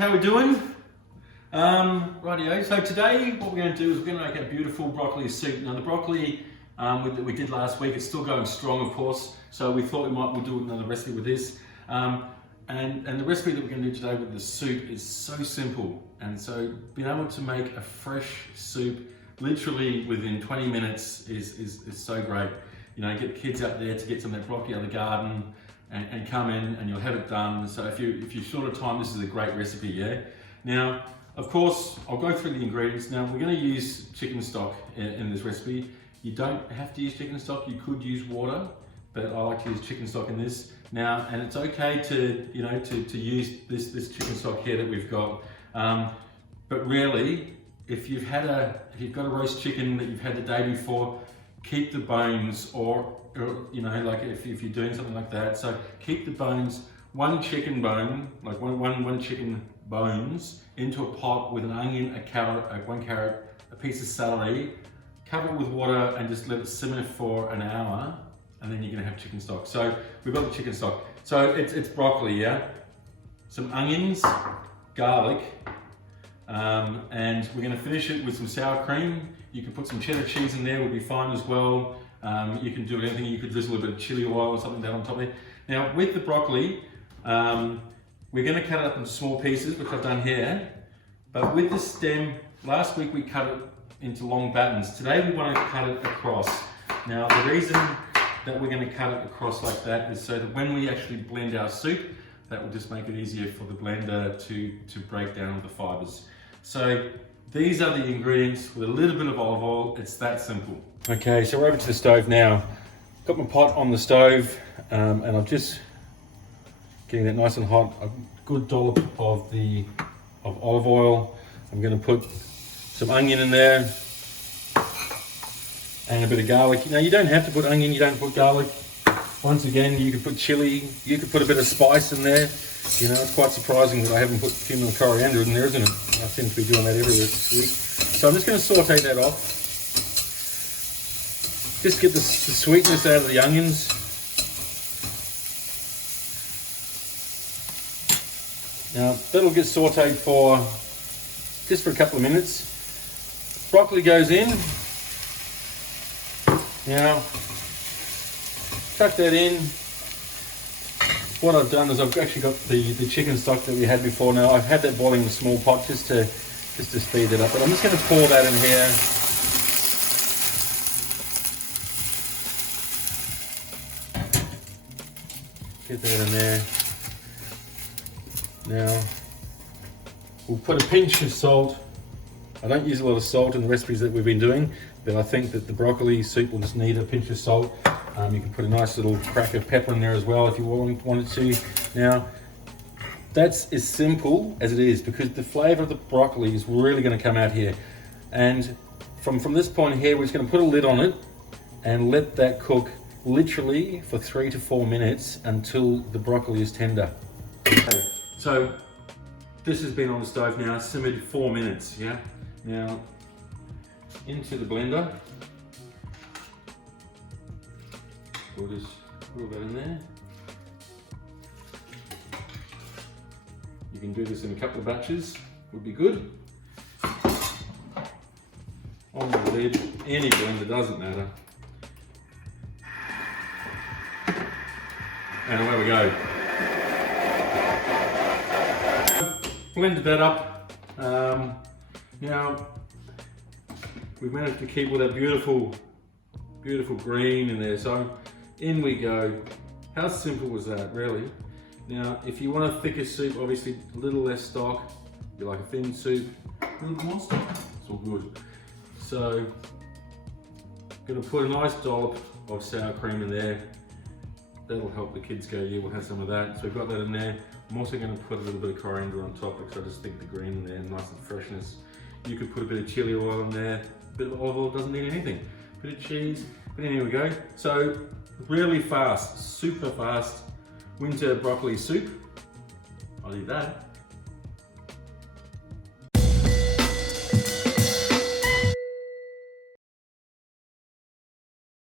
how we doing? Rightio, so today what we're going to do is we're going to make a beautiful broccoli soup. Now the broccoli that we did last week, it's still going strong of course, so we thought we'll do another recipe with this. And the recipe that we're going to do today with the soup is so simple, and so being able to make a fresh soup literally within 20 minutes is so great. You know, get the kids out there to get some of that broccoli out of the garden and come in and you'll have it done. So if you're short of time, this is a great recipe, yeah? Now, of course, I'll go through the ingredients. Now, we're going to use chicken stock in this recipe. You don't have to use chicken stock, you could use water, but I like to use chicken stock in this. Now, and it's okay to, you know, to use this chicken stock here that we've got. But really, if you've got a roast chicken that you've had the day before, keep the bones, or you know, like if you're doing something like that, so keep the bones, one chicken bone, like one chicken bones into a pot with an onion, a carrot, one carrot, a piece of celery, cover it with water and just let it simmer for an hour, and then you're gonna have chicken stock. So we've got the chicken stock. So it's broccoli, yeah? Some onions, garlic, and we're gonna finish it with some sour cream. You can put some cheddar cheese in there, would be fine as well. You can do anything, you could drizzle a bit of chili oil or something down on top of it. Now with the broccoli, we're gonna cut it up into small pieces, which I've done here. But with the stem, last week we cut it into long battens. Today we want to cut it across. Now the reason that we're gonna cut it across like that is so that when we actually blend our soup, that will just make it easier for the blender to break down the fibers. So these are the ingredients with a little bit of olive oil. It's that simple. Okay, so we're over to the stove now. Got my pot on the stove, and I'm just getting that nice and hot. A good dollop of olive oil. I'm going to put some onion in there and a bit of garlic. Now you don't have to put onion, you don't put garlic. Once again, you could put chili, you could put a bit of spice in there. You know, it's quite surprising that I haven't put cumin coriander in there, isn't it? I seem to be doing that every week. So I'm just going to saute that off. Just get the sweetness out of the onions. Now that'll get sauteed for just for a couple of minutes. Broccoli goes in. Now, chuck that in. What I've done is I've actually got the chicken stock that we had before. Now I've had that boiling in a small pot just to speed it up, but I'm just going to pour that in here. Get that in there. Now we'll put a pinch of salt. I don't use a lot of salt in the recipes that we've been doing, but I think that the broccoli soup will just need a pinch of salt. You can put a nice little crack of pepper in there as well if you wanted to. Now, that's as simple as it is, because the flavour of the broccoli is really going to come out here. And from this point here, we're just going to put a lid on it and let that cook literally for 3 to 4 minutes until the broccoli is tender. Okay, so this has been on the stove now, simmered 4 minutes, yeah? Now, into the blender. We'll just put that in there. You can do this in a couple of batches, would be good. On the lid, any blender, doesn't matter. And away we go. Blended that up. Now, we've managed to keep all that beautiful green in there. So in we go. How simple was that, really? Now, if you want a thicker soup, obviously a little less stock. You like a thin soup, a little more stock. It's all good. So, I'm gonna put a nice dollop of sour cream in there. That'll help the kids go, yeah, we'll have some of that. So we've got that in there. I'm also gonna put a little bit of coriander on top because I just think the green in there, nice and freshness. You could put a bit of chili oil in there. A bit of olive oil, doesn't need anything. Bit of cheese, but here we go. So, really fast, super fast winter broccoli soup. I'll leave that.